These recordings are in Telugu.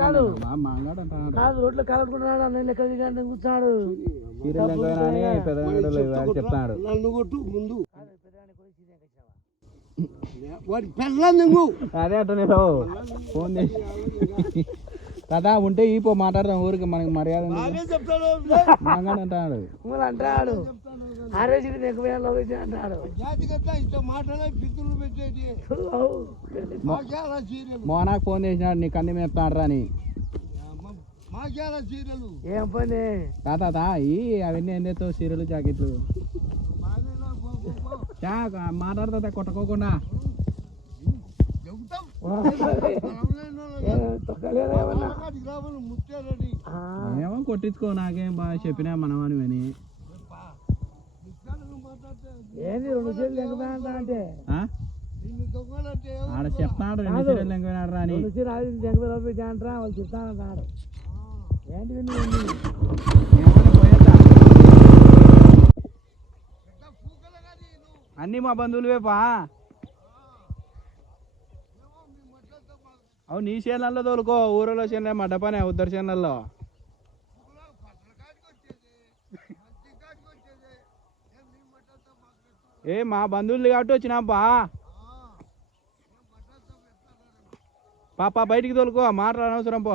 కాదు? కాదు రోడ్లు నేను ఎక్కడ దిగాను కూర్చున్నాడు. నన్ను కొట్టు ముందు. వాడి పెళ్ళ నువ్వు అదే అంట నేను ఫోన్ చేసి కదా ఉంటే ఈ పో మాట్లాడదాం ఊరికి మనకి మర్యాద అంటాడు. అంటాడు. మాకేలా సీరియల్? మోనాకు ఫోన్ చేసినాడు నీ కంది మేపుతాడు సీరియల్? ఏం పని? తాత తా ఈ అవన్నీ ఏం చేస్తావు? సీరియల్ జాకెట్లు. చా మాట్లాడుతా కొట్టుకోకుండా. ఏమో కొట్టించుకో నాకేం బాగా చెప్పినా మనం అని విని. ఏంది రెండు చేతులు అంటే? ఆడ చెప్తాడు రెండు కాదు. సీరియల్ ఎంకైనాడు రా అని రెండు చీర అది ఎంకపోయినా పెట్టి అంటారా వాళ్ళు చెప్తానంటాడు ఏంటి? అన్నీ మా బంధువులవే పా అవు నీ చేనులలో తోలుకో. ఊరిలో చేనులే మా డబ్బనే ఉద్దరు చేనులలో ఏ మా బంధువులు కాబట్టి వచ్చినాపా. పాప బయటికి తోలుకో. మాట్లాడనవసరం పో.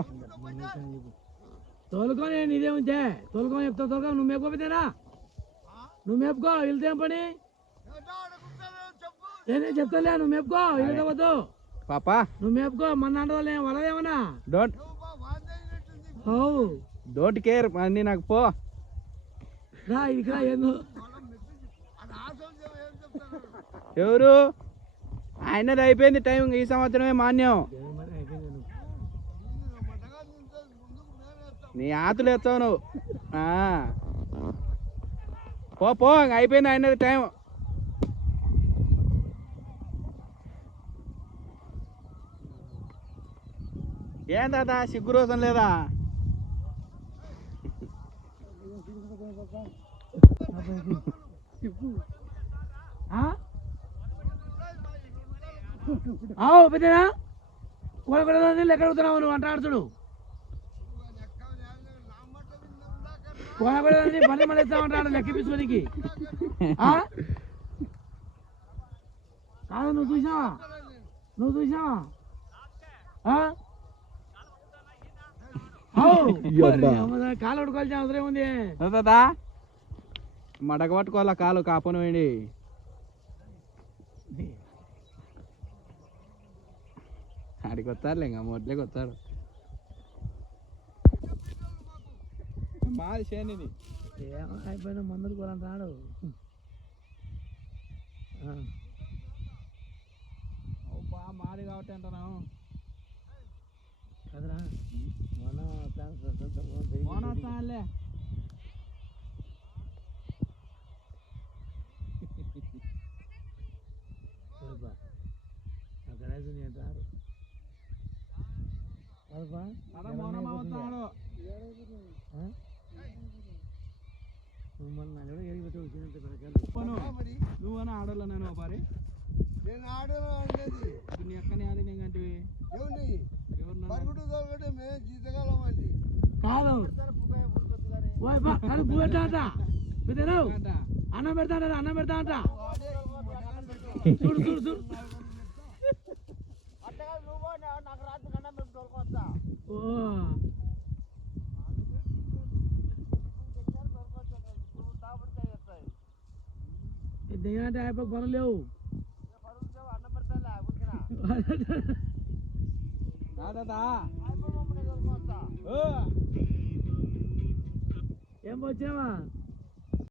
తోలుకొని నీదే ఉంచే. తోలుకొని చెప్తా తోలుకో. నువ్వు మేపుకోపోతేనా నువ్వు మేపుకో వెళ్తే పని? నేనే చెప్తాలే నువ్వు మేపుకో వెళ్తావద్దు పాప? నువ్వు మేపుకో మన అంటే వలదేమన్నా డోంట్ డోంట్ కేర్ అన్నీ నాకు పో. రా ఇక్కడ ఏందో. ఎవరు? ఆయనది అయిపోయింది టైం ఈ సంవత్సరమే మాన్యం. నీ ఆతులు ఎత్తావు నువ్వు. ఆ. పో అయిపోయింది ఆయనది టైం ఏం తాత సిగ్గు రోజం లేదా? అవు పెద్దనా? కూడా లెక్క అడుగుతున్నావు నువ్వు? అంట ఆడుతుడు కోనబడి పని మళ్ళీ ఇస్తామంటాడు లెక్క పిసుకోనికి. కాదు నువ్వు చూసావా నువ్వు చూసావా కాలు పట్టుకోవాల్సిన అవసరం తాత మడక పట్టుకోవాలా కాలు కాపను వేయండి. ఆడికి వస్తారులే ఇంకా మొట్లేకి వస్తారు. మాది ఏమో అయిపోయిన మందులు. బా మాది కాబట్టి అంటున్నావు. పోను నువ్వు అని ఆడోళ్ళ నేను పరి నేను ఆడను అనేది నీ అక్కని ఆడి నేంగంటే ఎవరిని? ఎవరు మేము జీతకాలం అండి. కాదు. Boy, ba, kalau buat dada, betul tau? Anak berdada, anak berdada. Sur, sur, sur. Oh. देना चाहे पर भर ले दादा दादा ఏం వచ్చావా